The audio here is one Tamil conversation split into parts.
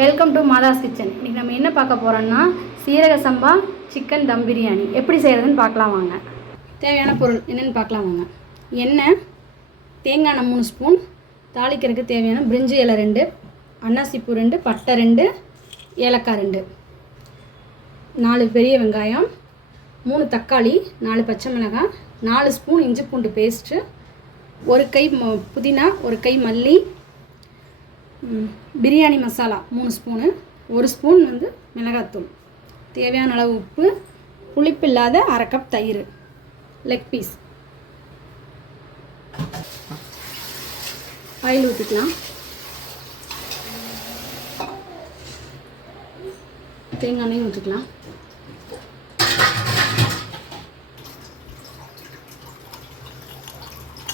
Welcome to மாதாஸ் kitchen. இன்றைக்கி நம்ம என்ன பார்க்க போகிறோம்னா சீரக சம்பா சிக்கன் தம் பிரியாணி எப்படி செய்கிறதுன்னு பார்க்கலாம் வாங்க. தேவையான பொருள் என்னென்னு பார்க்கலாம் வாங்க. எண்ணெய், தேங்காய் எண்ணெய் 3 ஸ்பூன், தாளிக்கிறதுக்கு தேவையான பிரிஞ்சி இலை 2, அன்னாசிப்பூ 2, பட்டை 2, ஏலக்காய் 2, 4 பெரிய வெங்காயம், 3 தக்காளி, 4 பச்சை மிளகாய், 4 ஸ்பூன் இஞ்சி பூண்டு பேஸ்ட்டு, 1 கை புதினா, 1 கை மல்லி, பிரியாணி மசாலா 3 ஸ்பூனு, 1 ஸ்பூன் மிளகாத்தூள், தேவையான அளவு உப்பு, புளிப்பு இல்லாத 1/2 கப் தயிர், லெக் பீஸ். ஆயில் ஊற்றிக்கலாம். தேங்காய் எண்ணெயும் ஊற்றிக்கலாம்.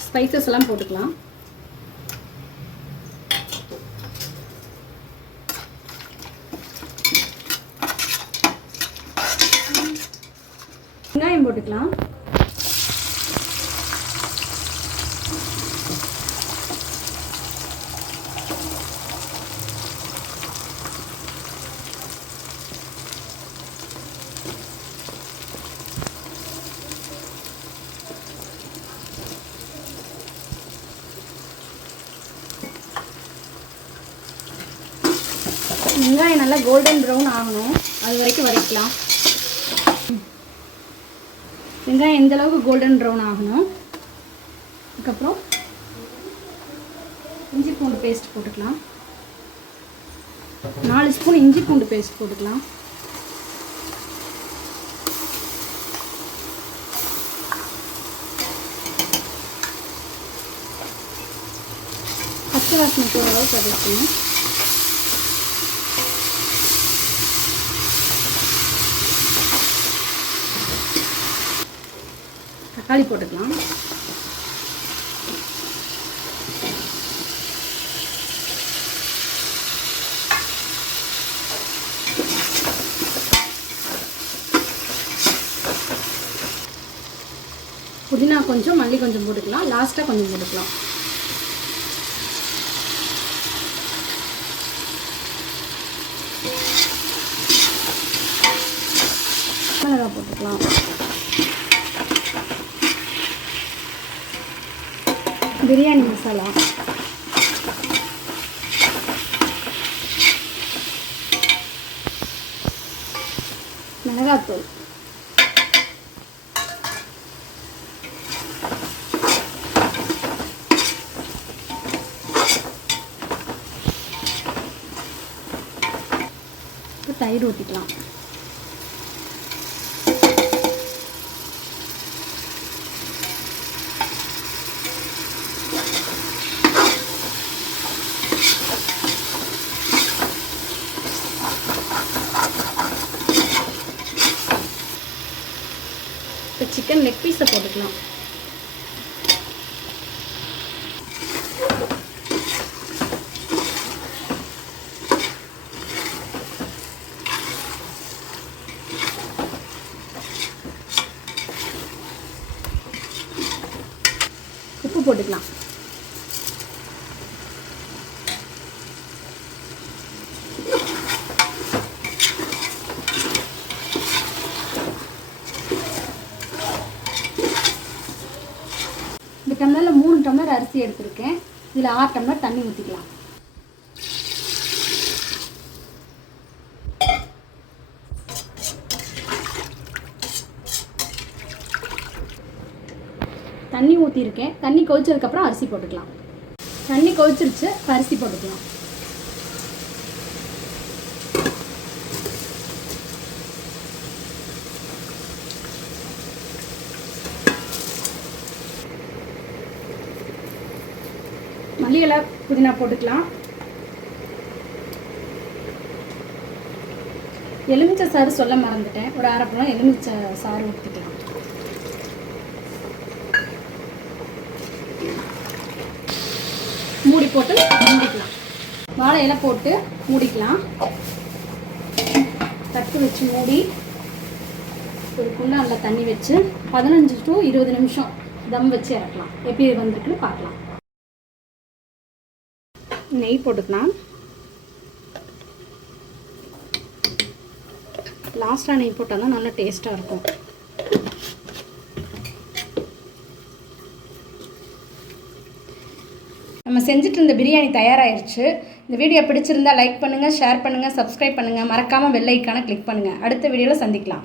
ஸ்பைசஸ் எல்லாம் போட்டுக்கலாம். வெங்காயம் போட்டுக்கலாம். வெங்காயம் நல்லா கோல்டன் ப்ரௌன் ஆகணும், அது வரைக்கும் வதக்கலாம். வெங்காயம் எந்த அளவுக்கு கோல்டன் ப்ரௌன் ஆகணும். அதுக்கப்புறம் இஞ்சி பூண்டு பேஸ்ட் போட்டுக்கலாம். 4 ஸ்பூன் இஞ்சி பூண்டு பேஸ்ட் போட்டுக்கலாம். பச்சை வாசனை போகிற அளவுக்கு வதக்கணும். தக்காளி போட்டுக்கலாம். புதினா கொஞ்சம், மல்லி கொஞ்சம் போட்டுக்கலாம். லாஸ்ட்டாக கொஞ்சம் போட்டுக்கலாம். மிளகாய் போட்டுக்கலாம். பிரியாணி மசாலா, மிளகாத்தூள், தயிர் ஊற்றிக்கலாம். இப்போ சிக்கன் லெக் பீஸை போட்டுக்கலாம். உப்பு போட்டுக்கலாம். இந்த டம்ளரில் 3 டம்ளர் அரிசி எடுத்திருக்கேன். இதில் 6 டம்ளர் தண்ணி ஊற்றிக்கலாம். தண்ணி ஊற்றிருக்கேன். தண்ணி கொதிச்சதுக்கப்புறம் அரிசி போட்டுக்கலாம். தண்ணி கொதிச்சிருச்சு, அரிசி போட்டுக்கலாம். மல்லி இலை, புதினா போட்டுக்கலாம். எலுமிச்சை சாறு சொல்ல மறந்துட்டேன். ஒரு 1/2 பழம் எலுமிச்சை சாறு ஊற்றிக்கலாம். மூடி போட்டு மூடிக்கலாம். வாழை இலை போட்டு மூடிக்கலாம். தட்டு வச்சு மூடி ஒரு குண்டானில் தண்ணி வச்சு 15 to 20 நிமிஷம் தம் வச்சு இறக்கலாம். எப்படி வந்திருக்குன்னு பார்க்கலாம். நெய் போட்டுக்கலாம். லாஸ்ட்டாக நெய் போட்டால் தான் நல்லா டேஸ்ட்டாக இருக்கும். நம்ம செஞ்சுட்டு இருந்த பிரியாணி தயாராகிடுச்சு. இந்த வீடியோ பிடிச்சிருந்தால் லைக் பண்ணுங்கள், ஷேர் பண்ணுங்கள், சப்ஸ்கிரைப் பண்ணுங்கள். மறக்காமல் பெல் ஐக்கானை கிளிக் பண்ணுங்கள். அடுத்த வீடியோவில் சந்திக்கலாம்.